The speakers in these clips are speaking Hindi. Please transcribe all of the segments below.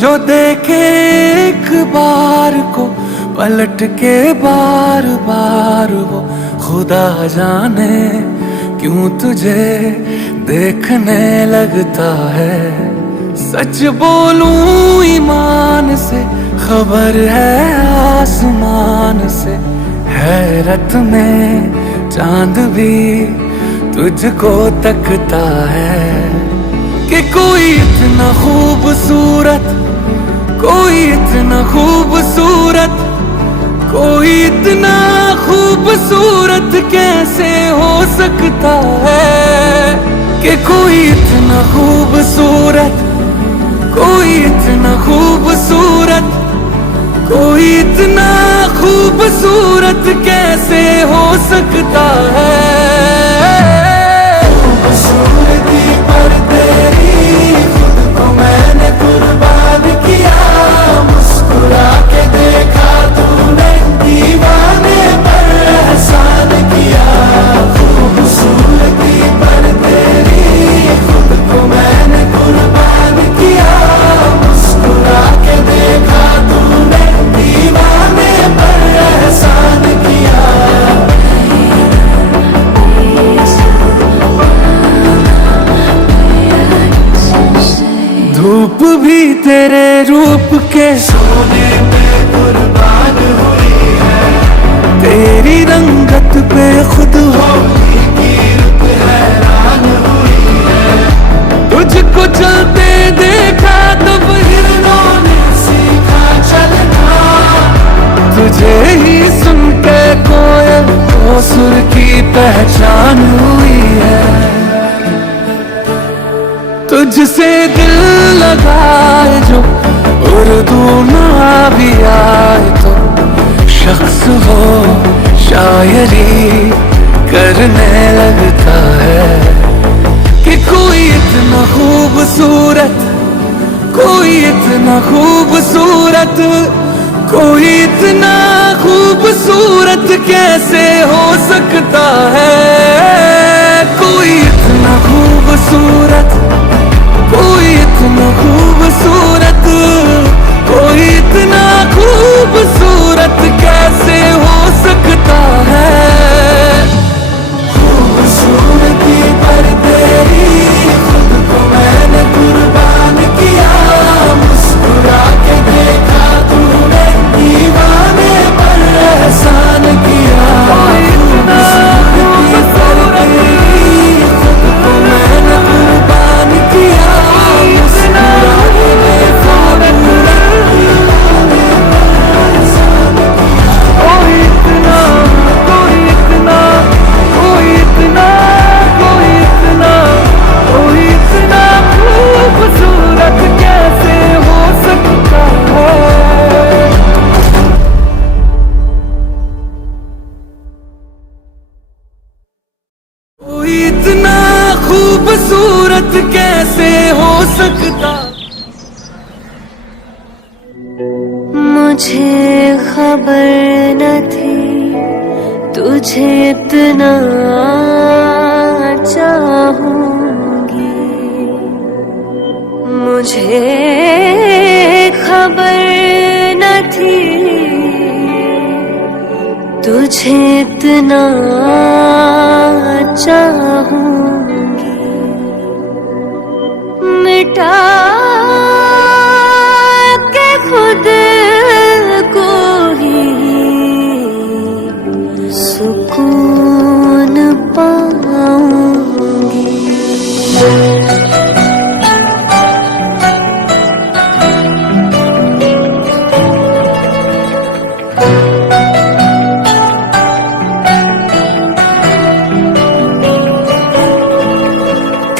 जो देखे एक बार को पलट के बार बार वो खुदा जाने क्यों तुझे देखने लगता है। सच बोलूं ईमान से खबर है आसमान से, हैरत में चांद भी तुझको तकता है कि कोई इतना खूबसूरत, कोई इतना खूबसूरत, कोई इतना खूबसूरत कैसे हो सकता है कि कोई इतना खूबसूरत, कोई इतना खूबसूरत, कोई इतना खूबसूरत कैसे हो सकता है। खूबसूरती पर तेरी खुद को मैंने कुर्बान किया, मुस्कुरा के देखा तूने दीवाने पर एहसान किया। खूबसूरती पर तेरी खुद को मैंने कुर्बान किया, मुस्कुरा के देखा तूने दीवाने पर एहसान किया। धूप भी तेरे रूप के सोने पे कुर्बान हुई है, तेरी रंगत पे खुद होली की रुत हैरान हुई है। तुझको चलते देखा तब हिरणों ने सीखा चलना, तुझे ही सुन के कोयल को सुर की पहचान हुई है। तुझसे दिल लगाए जो उर्दू ना भी आए तो शख्स हो शायरी करने लगता है कि कोई इतना खूबसूरत, कोई इतना खूबसूरत, कोई इतना खूबसूरत कैसे हो सकता है। कोई इतना खूबसूरत, कोई इतना खूबसूरत, कोई इतना खूबसूरत कैसे हो सकता है। खूबसूरती पर तेरी खुद को मैंने कुर्बान किया, मुस्कुरा के देखा तूने दीवाने पर एहसान किया। खूबसूरती पर तेरी खुद को मैंने कुर्बान किया, मुस्कुरा के देखा तूने दीवाने पर एहसान किया। कोई इतना, कोई इतना, कोई इतना, कोई इतना, कोई इतना खूबसूरत कैसे हो सकता है। कोई इतना खूबसूरत कैसे हो सकता। मुझे खबर न थी तुझे इतना चाहूंगी, मुझे खबर न थी तुझे इतना चाहूंगी। मिटा के खुद को ही सुकून पाऊंगी।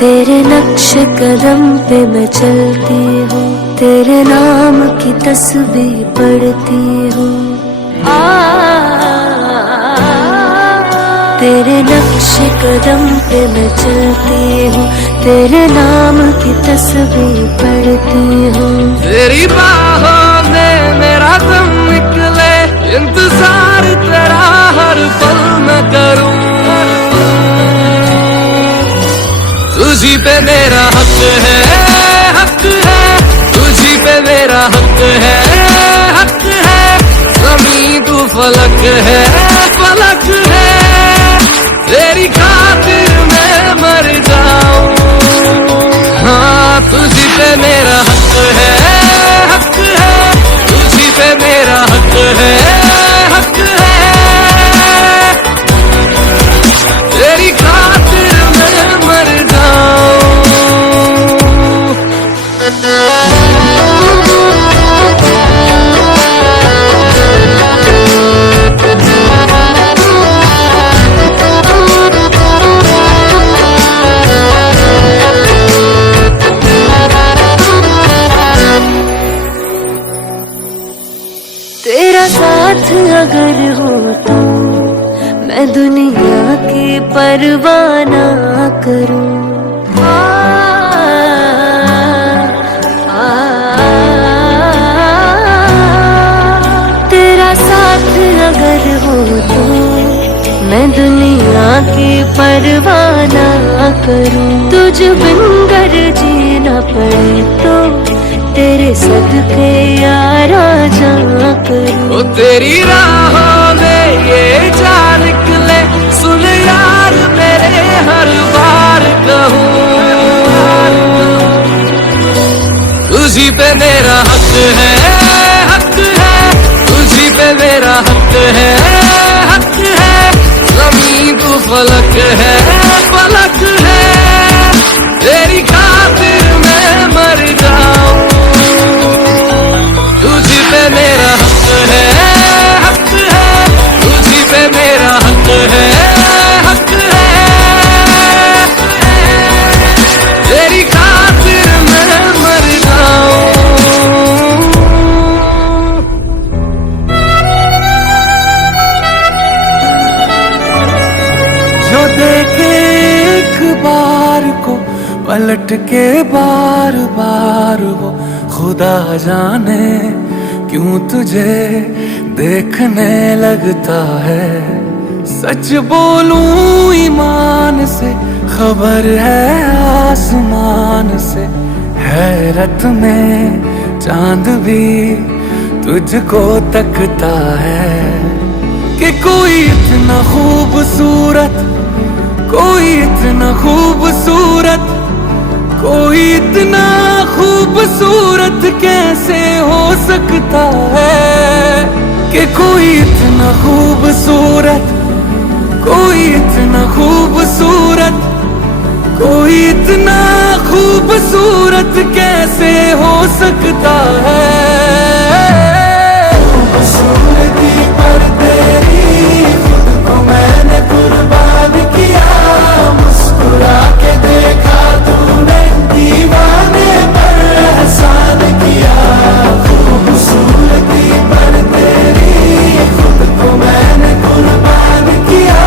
तेरे नक्श कदम पे मैं चलती हूँ, तेरे नाम की तस्बीह पढ़ती हूँ। तेरे नक्श कदम पे मैं चलती हूँ, तेरे नाम की तस्बीह पढ़ती हूँ। तेरी बाहों में मेरा दम निकले, इंतजार तेरा हर पल मैं करूं। तुझी पे मेरा हक है, हक है, तुझी पे मेरा पे मेरा हक है, हक है, तुझी पे मेरा हक है, हक है, तेरी खातिर मैं मर जाऊं। तेरा साथ अगर हो तो मैं दुनिया की परवाह ना करूं। तेरा साथ अगर हो तो मैं दुनिया की परवाह ना करूं। तुझ बिन गर जीना पड़े तो तेरे सदके यारा जा करूं। ओ तेरी राहों में ये जा निकले, सुन यार मेरे हर बार कहूँ, तुझी पे मेरा हक है, हक है, तुझी पे मेरा हक है, हक है, ज़मीन तो फलक है, फलक है, तेरी खातिर मैं मर जाऊं। तुझी पे मेरा हक है, हक है, तुझी पे मेरा हक है, हक है, तेरी खातिर मैं मर जाऊं। जो देखे एक बार को पलट के बार बार वो खुदा जाने क्यों तुझे देखने लगता है। सच बोलूं ईमान से खबर है आसमान से, हैरत में चांद भी तुझको तकता है कि कोई इतना खूबसूरत, कोई इतना खूबसूरत, कोई इतना खूबसूरत कैसे हो सकता है कि कोई इतना खूबसूरत, कोई इतना खूबसूरत, कोई इतना खूबसूरत कैसे हो सकता है। खूबसूरती पर तेरी खुद को मैंने कुर्बान किया, मुस्कुरा के देखा तूने दीवाने पर एहसान किया। खूबसूरती पर तेरी खुद को मैंने कुर्बान किया,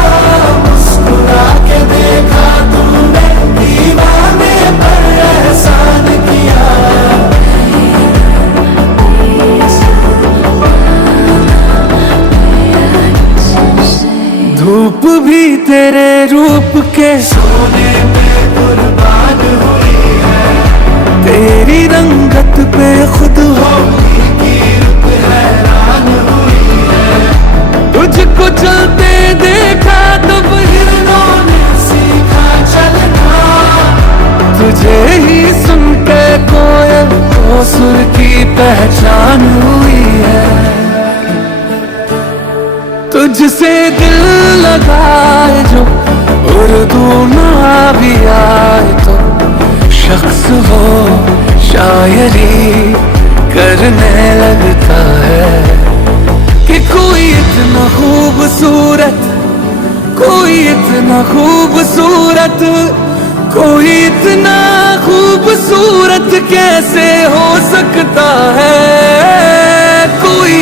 मुस्कुरा के देखा तूने दीवाने पर एहसान किया। धूप भी तेरे रूप के सोने पे कुर्बान हुई है, तेरी रंगत पे खुद होली की रुत हैरान हुई है। तुझको चलते देखा तब हिरणों ने सीखा चलना, तुझे ही सुन के कोयल को सुर की पहचान हुई है। तुझसे दिल लगाए जो उर्दू ना भी आए तो शख्स हो शायरी करने लगता है कि कोई इतना खूबसूरत, कोई इतना खूबसूरत, कोई इतना खूबसूरत कैसे हो सकता है। कोई